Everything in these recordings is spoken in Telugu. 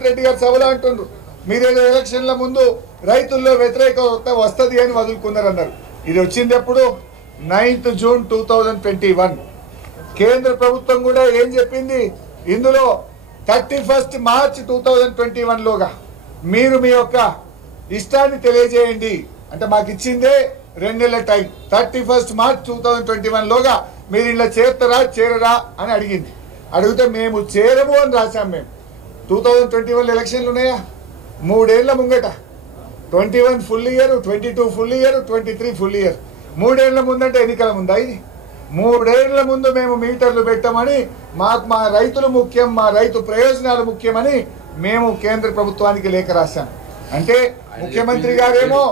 రేవంత్ రెడ్డి గారు సభలో అంటుండ్రు మీరేదో ఎలక్షన్ల ముందు రైతుల్లో వ్యతిరేకత వస్తుంది అని వదులుకున్నారన్నారు. ఇది వచ్చింది ఎప్పుడు? 9th June 2021. కేంద్ర ప్రభుత్వం కూడా ఏం చెప్పింది ఇందులో 31st March 2021 లోగా మీరు మీ యొక్క ఇష్టాన్ని తెలియజేయండి అంటే మాకు ఇచ్చిందే 2 నెలల టైం. 31st March 2021 లోగా మీరు ఇలా చేరరా అని అడిగింది. అడిగితే మేము చేరము అని రాశాం. మేము 2021 ఎలక్షన్లు ఉన్నాయా? 3 ఏళ్ల ముంగట 21 full year, 22 full year, 23 full year. 3 ఏళ్ల ముందంటే ఎన్నికల ముందా ఇది? 3 ఏళ్ల ముందు మేము మీటర్లు పెట్టమని మాకు మా రైతులు ముఖ్యం, మా రైతు ప్రయోజనాలు ముఖ్యమని మేము కేంద్ర ప్రభుత్వానికి లేఖ రాశాం. అంటే ముఖ్యమంత్రి గారేమో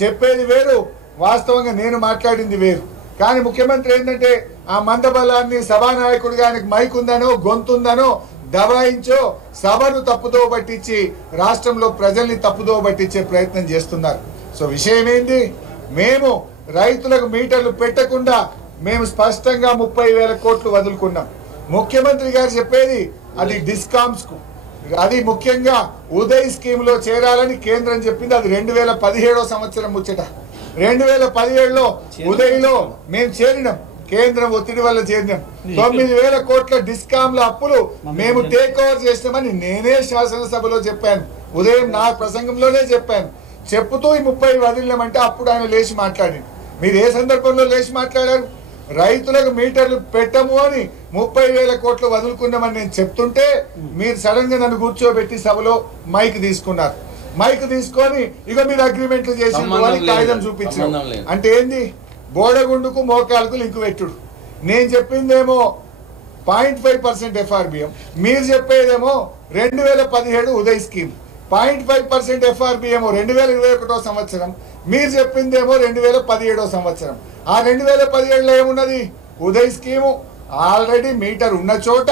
చెప్పేది వేరు, వాస్తవంగా నేను మాట్లాడింది వేరు. కానీ ముఖ్యమంత్రి ఏంటంటే ఆ మందబలాన్ని సభానాయకుడిగా ఆయనకు మైక్ ఉందనో గొంతుందనో దబాయించో సభను తప్పుదో పట్టించి రాష్ట్రంలో ప్రజల్ని తప్పుదో పట్టించే ప్రయత్నం చేస్తున్నారు. సో విషయం ఏంది? మేము రైతులకు మీటర్లు పెట్టకుండా మేము స్పష్టంగా 30,000 కోట్లు వదులుకున్నాం. ముఖ్యమంత్రి గారు చెప్పేది అది డిస్కామ్స్ కు, అది ముఖ్యంగా ఉదయ్ స్కీమ్ లో చేరాలని కేంద్రం చెప్పింది. అది 2017 సంవత్సరం ముచ్చట. 2017లో ఉదయ్లో మేము చేరినాం, కేంద్రం ఒత్తిడి వల్ల చేరినాం. 9,000 కోట్ల డిస్కామ్ల అప్పులు మేము టేక్ ఓవర్ చేస్తామని నేనే శాసనసభలో చెప్పాను. ఉదయం నా ప్రసంగంలోనే చెప్పాను. చెప్పుతూ ఈ 30 వదిలినామంటే అప్పుడు ఆయన లేచి మాట్లాడింది. మీరు ఏ సందర్భంలో లేచి మాట్లాడారు? రైతులకు మీటర్లు పెట్టము అని 30,000 కోట్లు వదులుకున్నామని నేను చెప్తుంటే మీరు సడన్ గా నన్ను కూర్చోబెట్టి సభలో మైక్ తీసుకున్నారు. మైక్ తీసుకొని ఇక మీరు అగ్రిమెంట్లు చేసి కాగితం చూపించారు. అంటే ఏంది? బోడగుండుకు మోకాలకు లింకు పెట్టుడు. నేను చెప్పిందేమో 0.5% FRBM, మీరు చెప్పేదేమో 2017 ఉదయ్ స్కీమ్. 0.5% FRBM 2021 సంవత్సరం, మీరు చెప్పిందేమో 2017 సంవత్సరం. ఆ 2017లో ఏమున్నది? ఉదయ్ స్కీము ఆల్రెడీ మీటర్ ఉన్న చోట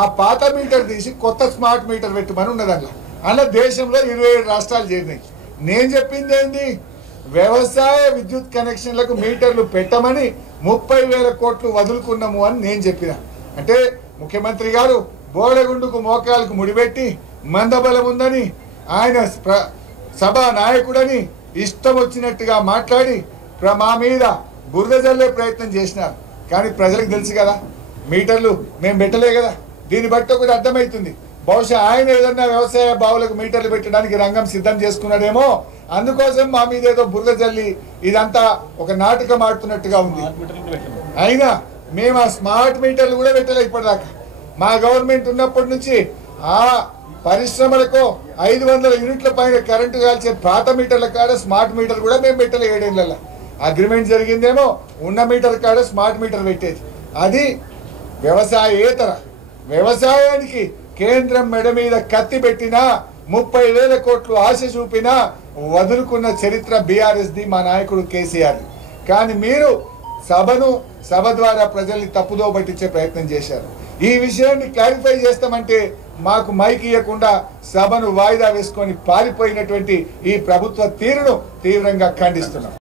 ఆ పాత మీటర్ తీసి కొత్త స్మార్ట్ మీటర్ పెట్టమని ఉన్నదల్లా. అలా దేశంలో 27 రాష్ట్రాలు చేరినాయి. నేను చెప్పింది ఏంది? వ్యవసాయ విద్యుత్ కనెక్షన్లకు మీటర్లు పెట్టమని 30,000 కోట్లు వదులుకున్నాము అని నేను చెప్పిన. అంటే ముఖ్యమంత్రి గారు బోడగుండుకు మోకాలకు ముడిపెట్టి మందబలం ఉందని ఆయన సభా నాయకుడని ఇష్టం వచ్చినట్టుగా మాట్లాడి మా మీద బురద జల్లే ప్రయత్నం చేసినారు. కానీ ప్రజలకు తెలుసు కదా మీటర్లు మేము పెట్టలే కదా. దీన్ని బట్టి ఒకటి అర్థమవుతుంది, బహుశా ఆయన ఏదన్నా వ్యవసాయ బావులకు మీటర్లు పెట్టడానికి రంగం సిద్ధం చేసుకున్నాడేమో. అందుకోసం మా మీద ఏదో బురద జల్లి ఇదంతా ఒక నాటకం ఆడుతున్నట్టుగా ఉంది. అయినా మేము ఆ స్మార్ట్ మీటర్లు కూడా పెట్టలే ఇప్పటిదాకా. మా గవర్నమెంట్ ఉన్నప్పటి నుంచి ఆ పరిశ్రమలకు 500 యూనిట్ల పైన కరెంటు కాల్చే పాత మీటర్ల కాడ స్మార్ట్ మీటర్ కూడా మేము పెట్టలే. 7 ఏళ్లలో అగ్రిమెంట్ జరిగిందేమో ఉన్న మీటర్ కాడ స్మార్ట్ మీటర్ పెట్టేది. అది వ్యవసాయేతర. వ్యవసాయానికి కేంద్రం మెడ మీద కత్తి పెట్టినా 30,000 కోట్లు ఆశ చూపినా వదులుకున్న చరిత్ర బీఆర్ఎస్ది, మా నాయకుడు కేసీఆర్. కానీ మీరు సభ ద్వారా ప్రజల్ని తప్పుదో పట్టించే ప్రయత్నం చేశారు. ఈ విషయాన్ని క్లారిఫై చేస్తామంటే మాకు మైక్ ఇవ్వకుండా సభను వాయిదా వేసుకొని పారిపోయినటువంటి ఈ ప్రభుత్వ తీరును తీవ్రంగా ఖండిస్తున్నాం.